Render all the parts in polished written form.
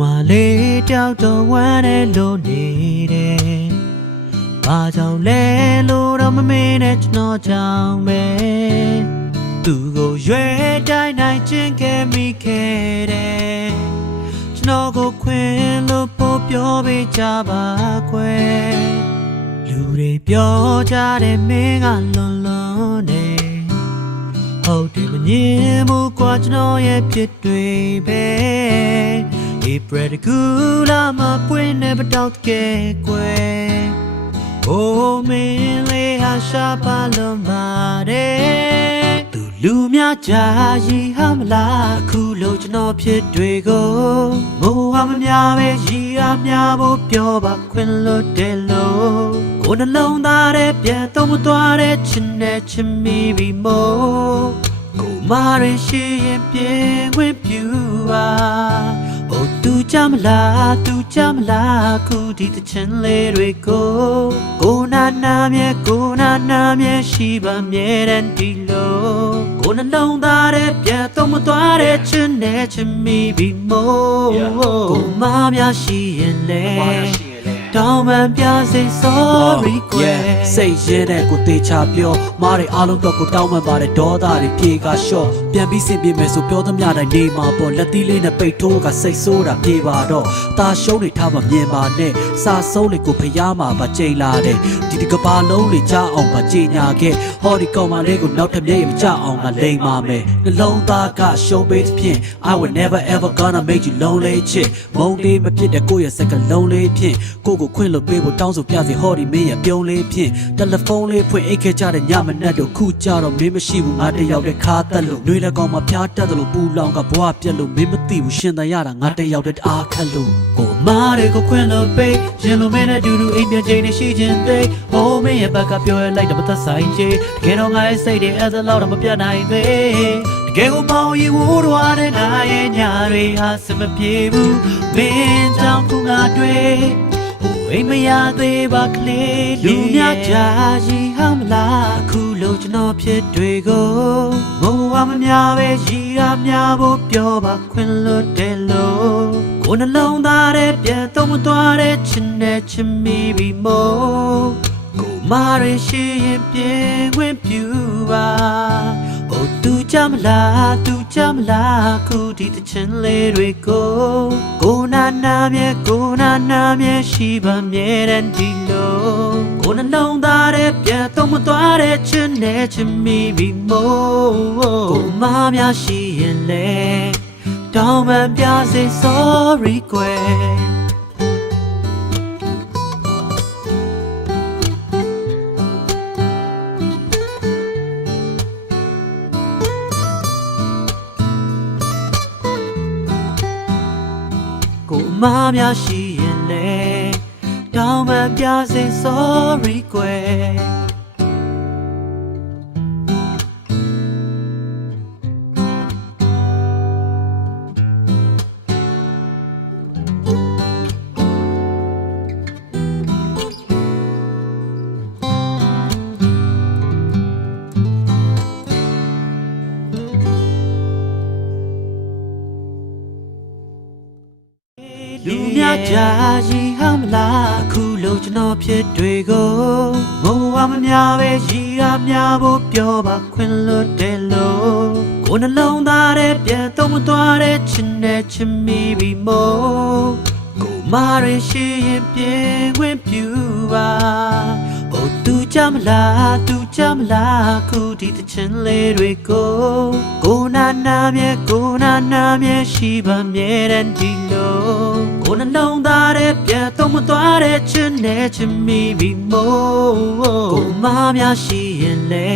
mà lê trao cho qua để lô đi đê bà cháu lê lô đâu mà mê nè nó chào mê từ gồ duê trái này trên kê mi kê đê nó có khuyên lô bố biểu bê cha bà quê lưu đê biểu cha đê mê ngà lôn lôn đê hầu đê mà nhé mù qua cho nó yếp chết đuôi bê Ibrede kula ma puene badal ke kwe O me le ha sha pa lomba de Tu lu mya cha yi ha mala khu lo chno phit dwe ko Mo ha ma mya be yi ha mya bo pyo ba khwin lo de lo Ko na long da de pyan tong mo twa de chin ne chin mi bi mo Ko ma re shi yin pyin win pyu ba Tu chăm la khu đi từ chân lê rồi cô na nam ye shi ba mye đen đi lo cô na long ta để bia tông một toa để chân để chân mi bị mô cô ma mya shi yên lê Don't man bia say sorry quê say ye ne ko te cha pyo ma de a long to ko taw man ba de do da de phie ka shot ပြန်ပြီးစင်ပြေမယ်ဆိုပြောသမျှတိုင်းနေမှာပေါ့လက်သီးလေးနဲ့ပိတ်ထိုးကစိတ်ဆိုးတာပြေပါတော့ตาရှုံးနေထားမှမြင်ပါနဲ့စာဆုံးလေးကိုဖျားမှာပါချိန်လာတယ်ဒီကဘာလုံးလေးကြားအောင်ပါကြေညာခဲ့ဟောဒီကောင်မလေးကိုနောက်ထပ်မျက်ရည်မကျအောင်ငါလိမ်ပါမယ်နှလုံးသားက show base ဖြင့် I will never ever gonna make you lonely chick မုန်းလေးမဖြစ်တဲ့ကိုယ့်ရဲ့စက်ကလုံးလေးဖြင့်ကိုကိုခွင့်လို့ပေးဖို့တောင်းဆိုပြစေဟောဒီမင်းရဲ့ပြုံးလေးဖြင့်တယ်လီဖုန်းလေးဖွင့်အိတ်ခဲ့ကြတဲ့ညမနက်တို့ခုကြတော့မင်းမရှိဘူးငါတယောက်တည်းခါတက်လို့နှွေးလက်ကောင်မဖျားတက်တယ်လို့ပူလောင်ကဘွားပြက်လို့မင်းမသိဘူးရှင်တန်ရတာငါတယောက်တည်းအားခက်လို့ကိုမားတွေကိုခွင့်လို့ပေးရင်လိုမင်းနဲ့တူတူအိမ်ပြန်ချိန်နေရှိချင်းသိဟိုးမင်းရဲ့ဘက်ကပြောရလိုက်တော့မသက်ဆိုင်ချေတကယ်တော့ငါရဲ့စိတ်တွေအဲ့ဒါလောက်တော့မပြတ်နိုင်သေးတကယ်ကိုမောင်ရီဝိုးတော်တဲ့ငါရဲ့ညာတွေဟာစမပြေဘူးမင်းကြောင့်ခုငါတွေ့အိမ်မရသေးပါကလေးလူများကြရီဟမလားခုလို့ကျွန်တော်ဖြစ်တွေကိုငိုဝမများပဲရီရများဖို့ပြောပါခွင့်လို့တယ်လို့ကိုနှလုံးသားရဲ့ပြန်တော့မသွားတဲ့ချင်တဲ့ချင်မိပြီမို့ကိုမာရရှိရင်ပြေဝင်ပြူပါသူကြမလားခုဒီတချင်လေးတွေကိုနာနာမြဲရှိပါမြဲတဲ့ဒီလိုကိုနှလုံးသားရဲ့ပြန်တော့မသွားတဲ့ချင်နဲ့ချင်မိပြီမို့ကိုမများရှိရင်လေတောင်းပန်ပြစေ sorry ကွယ်ကိုမများရှိရင်လေတောင်းပန်ပြစေ sorry ကွယ်လူများကြရီဟမလားခုလို့ကျွန်တော်ဖြစ်တွေကိုငိုဝမများပဲရီရများဖို့ပြောပါခွင့်လို့တယ်လို့ကိုနှလုံးသားရဲ့ပြန်တော့မသွားတဲ့ချင်တဲ့ချင်မိပြီမို့ကိုမာရရှိရင်ပြေဝင်ပြူပါသူကြမလားခုဒီတချင်လေးတွေကိုနာနာမြဲရှိပါမြဲတဲ့ဒီလိုကိုနှလုံးသားရဲ့ပြန်တော့မသွားတဲ့ချင်နဲ့ချင်မိပြီမို့ကိုမများရှိရင်လေ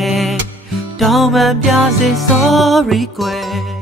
တောင်းပန်ပြစေ sorry ကွယ်